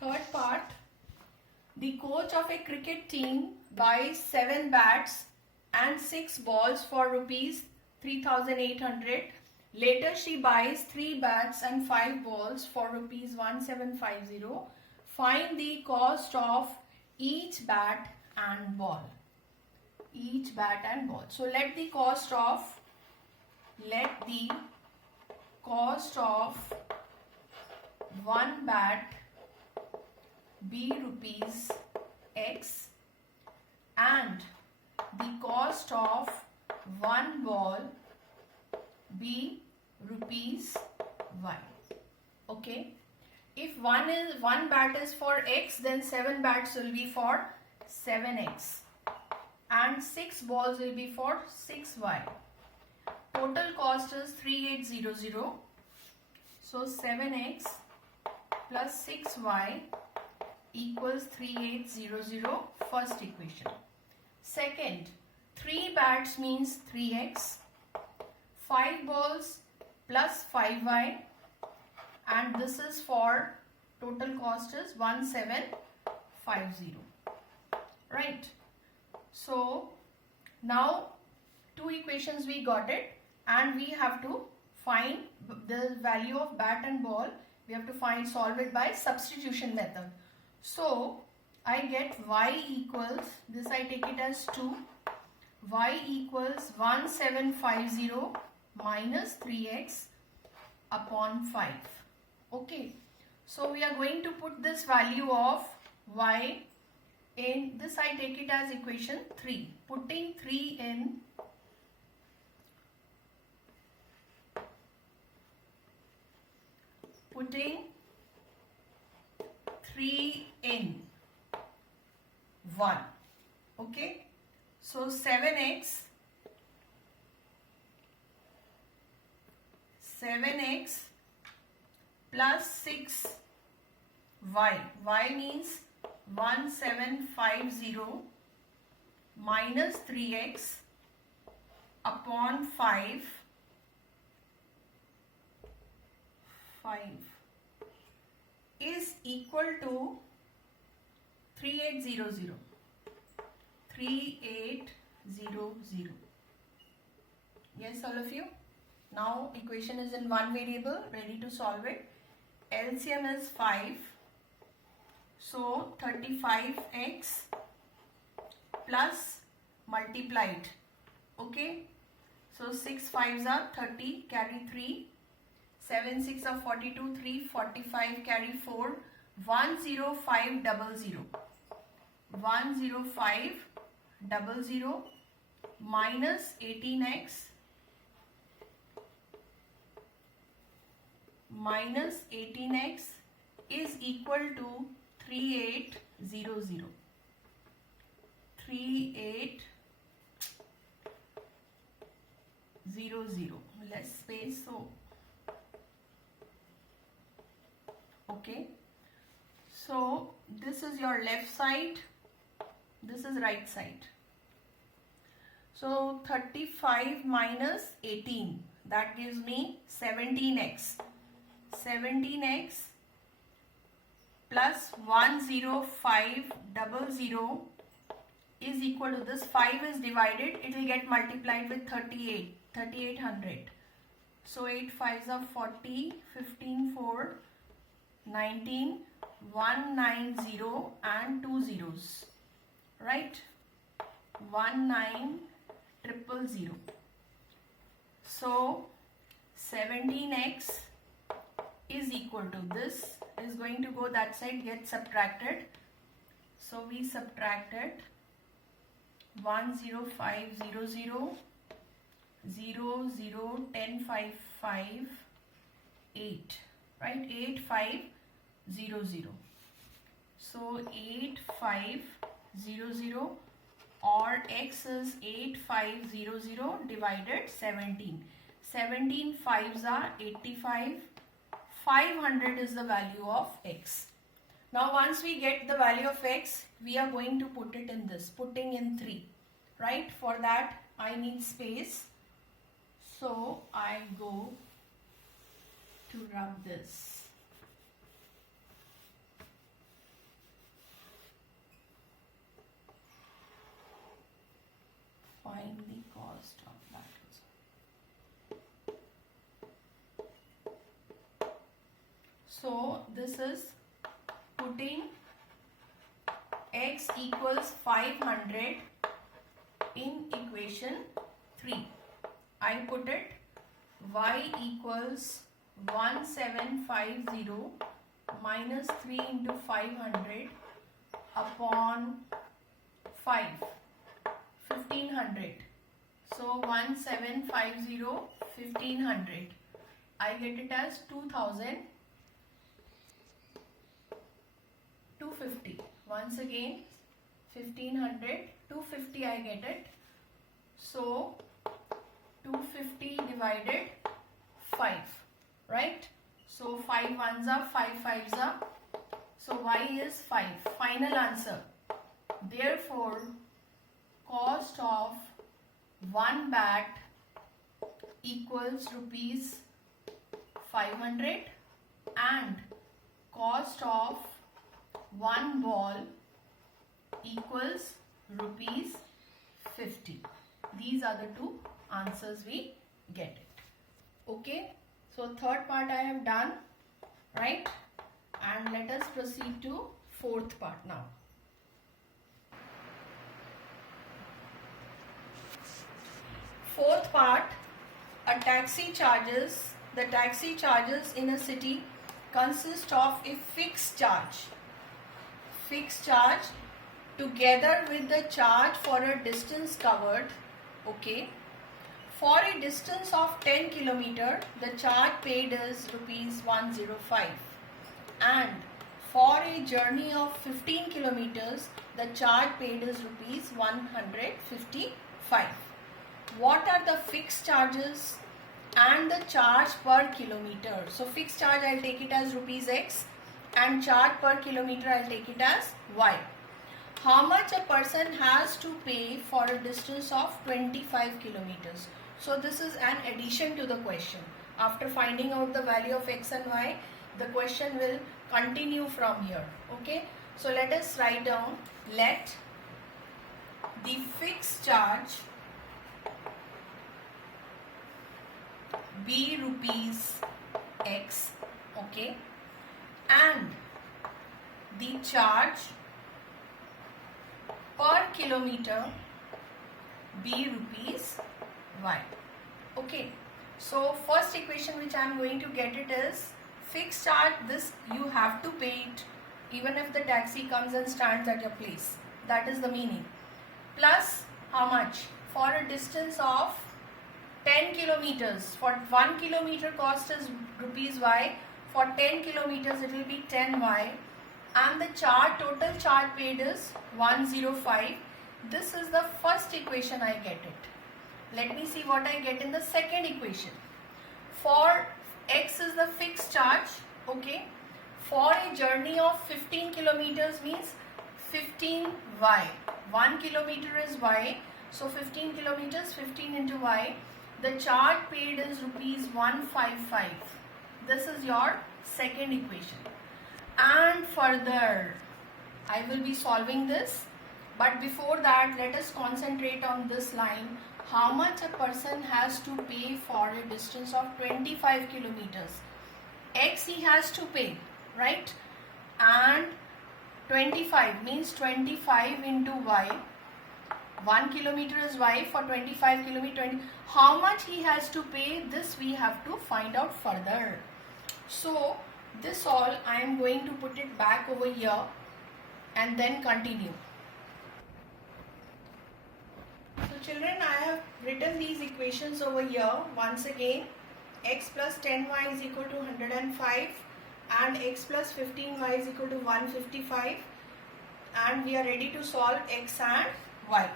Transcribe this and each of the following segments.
Third part. The coach of a cricket team buys 7 bats and 6 balls for rupees 3,800. Later she buys 3 bats and 5 balls for rupees 1,750. Find the cost of each bat and ball. Each bat and ball. So let the cost of one bat be rupees X and the cost of one ball be rupees Y. Okay. If one bat is for X, then 7 bats will be for 7X and 6 balls will be for 6Y. Total cost is 3800. So 7X plus 6Y equals 3800, first equation. Second, 3 bats means 3X, 5 balls plus 5Y, and this is for total cost is 1750. Right. So now 2 equations we got it, and we have to find the value of bat and ball. We have to solve it by substitution method. So I get y equals, this I take it as 2, y equals 1750 minus 3x upon 5. Okay, so we are going to put this value of y in, this I take it as equation 3. Putting 3 in, putting 3 in 1. Okay, so 7x plus 6y, y means 1750 minus 3x upon 5 is equal to 3800. 3800. Yes, all of you? Now equation is in one variable, ready to solve it. LCM is 5. So 35x plus multiplied. Okay. So 6 5s are 30, carry 3. 7 6 are 42, 3 45, carry 4, 10500. 10500 minus 18x is equal to 3800. 3800. Less space, so okay. So this is your left side, this is right side. So 35 minus 18, that gives me 17x. 17x plus 10500 is equal to, this 5 is divided, it will get multiplied with 3800. So 8 5s are 40, 15 4, 19, 190 and 2 zeros. Right? 19000. So 17x is equal to, this is going to go that side, get subtracted. So we subtracted 10500 0 0 10 5 5 8. Right? 8500. So 8500, or x is 8500 divided 17. 17 5s are 85. 500 is the value of x. Now once we get the value of x, we are going to put it in this, putting in 3. Right? For that I need space. So I go to rub this. So this is putting x equals 500 in equation 3. I put it y equals 1750 minus 3 into 500 upon 5, 1500. So 1750, 1500. I get it as 2250. Once again 1500, 250 I get it. So 250 divided 5, right? So 5 ones are 5 fives are. So y is 5. Final answer. Therefore, cost of 1 bat equals rupees 500 and cost of 1 ball equals rupees 50. These are the two answers we get it. Okay, so third part I have done, right? And let us proceed to fourth part now. Fourth part, the taxi charges in a city consist of a fixed charge together with the charge for a distance covered. Okay, for a distance of 10 km, the charge paid is rupees 105, and for a journey of 15 km, the charge paid is rupees 155. What are the fixed charges and the charge per kilometer? So fixed charge I'll take it as rupees X and charge per kilometer I'll take it as Y. How much a person has to pay for a distance of 25 kilometers? So this is an addition to the question. After finding out the value of X and Y, the question will continue from here. Okay, so let us write down, let the fixed charge be rupees X, okay, and the charge per kilometer be rupees Y. Okay, so first equation which I am going to get it is fixed charge. This you have to pay it even if the taxi comes and stands at your place. That is the meaning. Plus how much? For a distance of 10 kilometers. For 1 kilometer cost is rupees Y. For 10 kilometers it will be 10Y. And the total charge paid is 105. This is the first equation I get it. Let me see what I get in the second equation. For X is the fixed charge, okay. For a journey of 15 kilometers means 15Y. 1 kilometer is Y. So 15 kilometers, 15 into Y. The charge paid is rupees 155. This is your second equation. And further, I will be solving this. But before that, let us concentrate on this line. How much a person has to pay for a distance of 25 kilometers? X he has to pay, right? And 25 means 25 into Y. 1 kilometer is Y. For 25 kilometer, how much he has to pay? This we have to find out further. So this all I am going to put it back over here and then continue. So children, I have written these equations over here. Once again, x plus 10y is equal to 105 and x plus 15y is equal to 155, and we are ready to solve x and y.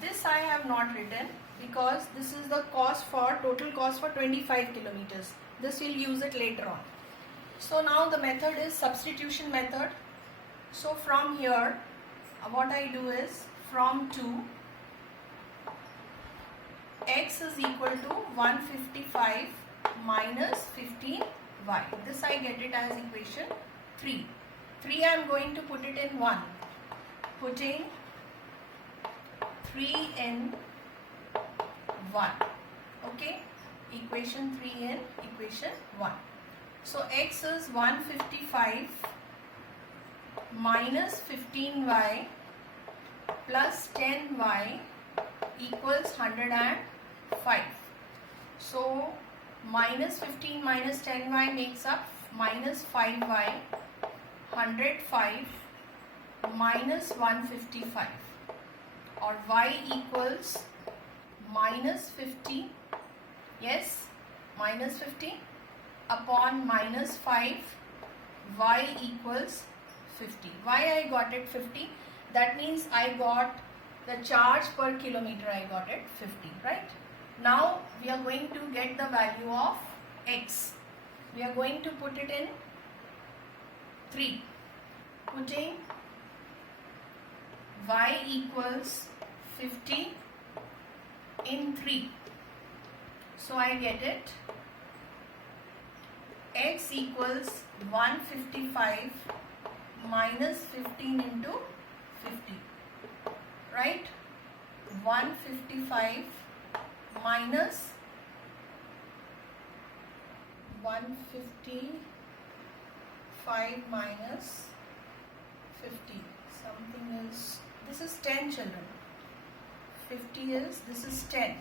This I have not written because this is the total cost for 25 kilometers. This we'll use it later on. So now the method is substitution method. So from here, what I do is from 2, x is equal to 155 minus 15y. This I get it as equation 3. 3 I am going to put it in 1. Putting 3 in 1. Okay. Equation 3 in equation 1. So x is 155 minus 15y plus 10y equals 105. So minus 15 minus 10y makes up minus 5y, 105 minus 155, or y equals minus 50, yes, minus 50 upon minus 5, y equals 50. Why I got it 50? That means I got the charge per kilometer, I got it 50, right? Now we are going to get the value of x. We are going to put it in 3. Putting y equals 50 in 3. So I get it. X equals 155 minus 15 into 50. Right? 155 minus 155 minus 50. Something is, this is 10 children. 50 is, this is 10.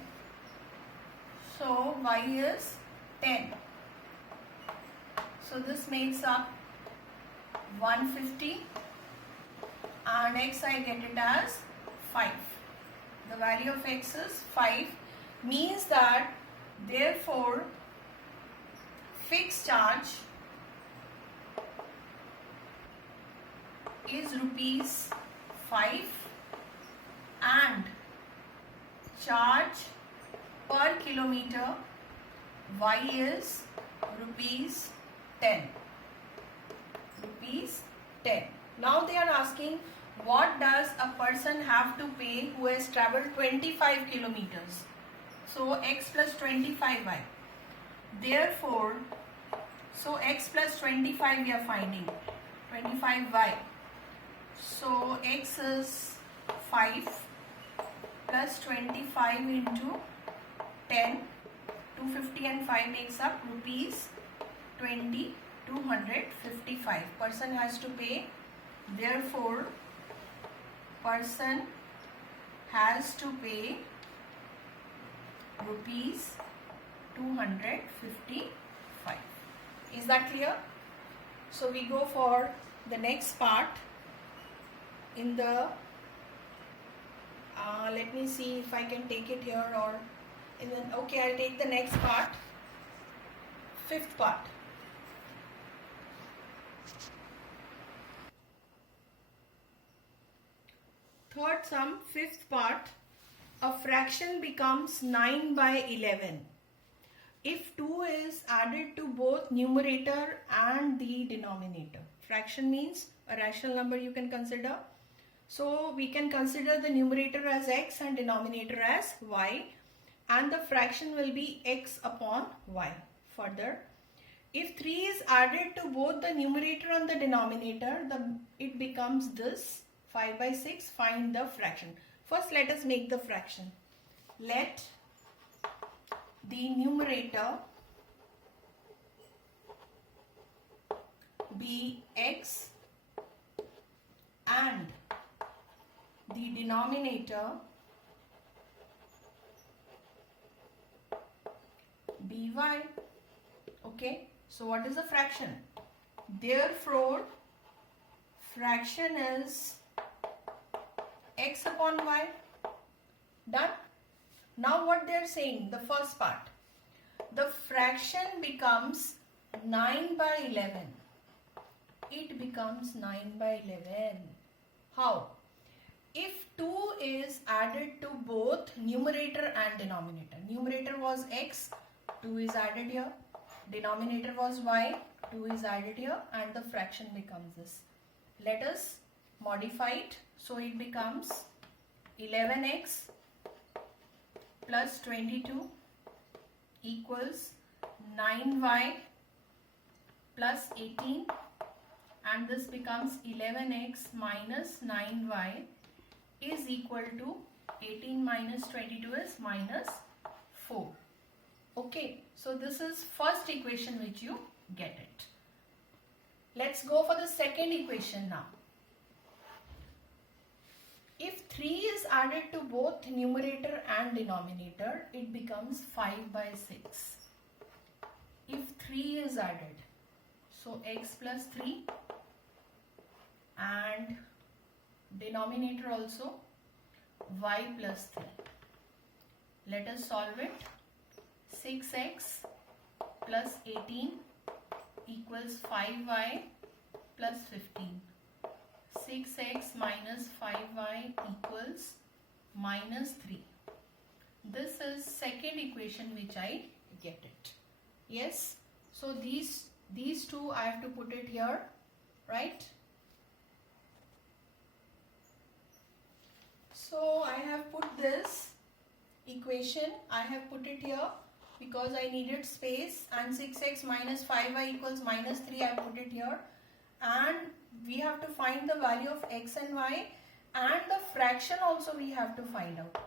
So y is 10. So this makes up 150 and x I get it as 5. The value of x is 5, means that therefore fixed charge is rupees 5 and charge per kilometer y is rupees 10. Rupees 10. Now they are asking, what does a person have to pay who has travelled 25 kilometers? So x plus 25y. Therefore, so x plus 25 we are finding, 25y. So x is 5 plus 25 into 10, 250 and 5 makes up rupees 20, 255. Person has to pay. Therefore, person has to pay rupees 255. Is that clear? So we go for the next part in the let me see if I can take it here, or in the, okay, I'll take the next part, 5th part. Third sum, 5th part. A fraction becomes 9 by 11 if 2 is added to both numerator and the denominator. Fraction means a rational number you can consider. So we can consider the numerator as x and denominator as y, and the fraction will be x upon y. Further, if 3 is added to both the numerator and the denominator, it becomes this 5 by 6. Find the fraction. First let us make the fraction. Let the numerator be x and the denominator be y. Okay, so what is a fraction? Therefore, fraction is x upon y. Done? Now what they are saying, the first part, the fraction becomes 9 by 11. It becomes 9 by 11. How? If 2 is added to both numerator and denominator. Numerator was x, 2 is added here. Denominator was y, 2 is added here, and the fraction becomes this. Let us modify it. So it becomes 11x plus 22 equals 9y plus 18, and this becomes 11x minus 9y is equal to 18 minus 22 is minus 4. Okay, so this is first equation which you get it. Let's go for the second equation now. If 3 is added to both numerator and denominator, it becomes 5 by 6. If 3 is added, so x plus 3 and denominator also y plus 3. Let us solve it. 6x plus 18 equals 5y plus 15. 6x minus 5y equals minus 3. This is second equation which I get it. Yes. So these two I have to put it here, right? So I have put this equation, I have put it here because I needed space, and 6x minus 5y equals minus 3, I have put it here, and we have to find the value of x and y, and the fraction also we have to find out.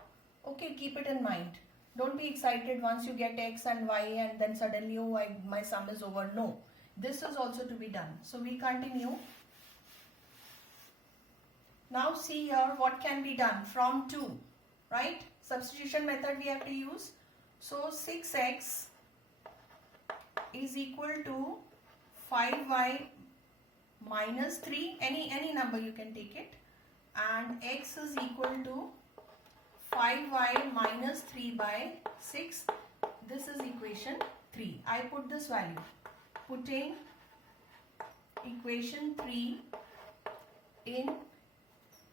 Okay, keep it in mind. Don't be excited once you get x and y and then suddenly, oh, my sum is over. No, this is also to be done. So we continue. Now see here what can be done from 2, right? Substitution method we have to use. So 6x is equal to 5y minus 3, any number you can take it, and x is equal to 5y minus 3 by 6. This is equation 3. I put this value. Putting equation 3 in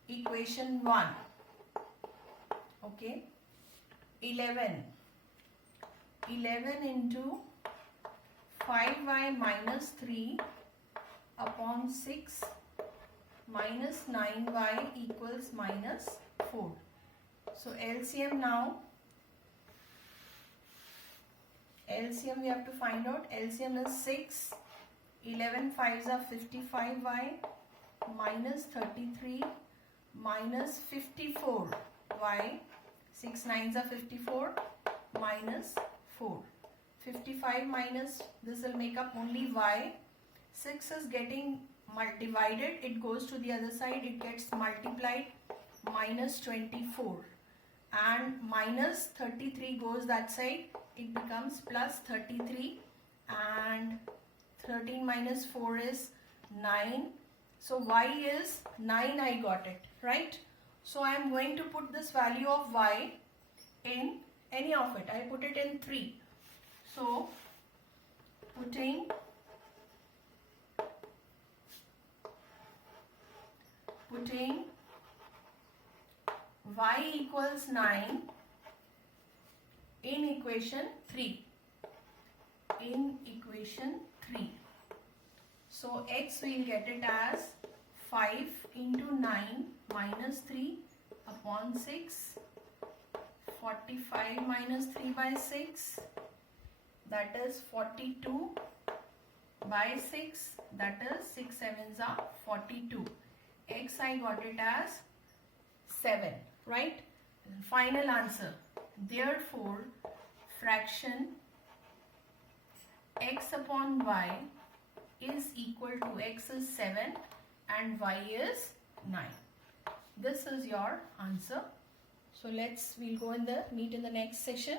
equation 1. Okay. 11 into 5y minus 3 upon 6 minus 9y equals minus 4. So LCM now. LCM we have to find out. LCM is 6. 11 5s are 55y minus 33 minus 54y. 6 9s are 54 minus 4. 55 minus, this will make up only y. 6 is getting divided, it goes to the other side, it gets multiplied, minus 24, and minus 33 goes that side, it becomes plus 33, and 13 minus 4 is 9. So y is 9, I got it, right? So I am going to put this value of y in any of it. I put it in 3. So putting y equals 9 in equation 3. So x we will get it as 5 into 9 minus 3 upon 6. 45 minus 3 by 6, that is 42 by 6, that is 6 7s are 42. X I got it as 7, right? Final answer. Therefore, fraction x upon y is equal to x is 7 and y is 9. This is your answer. So we'll meet in the next session.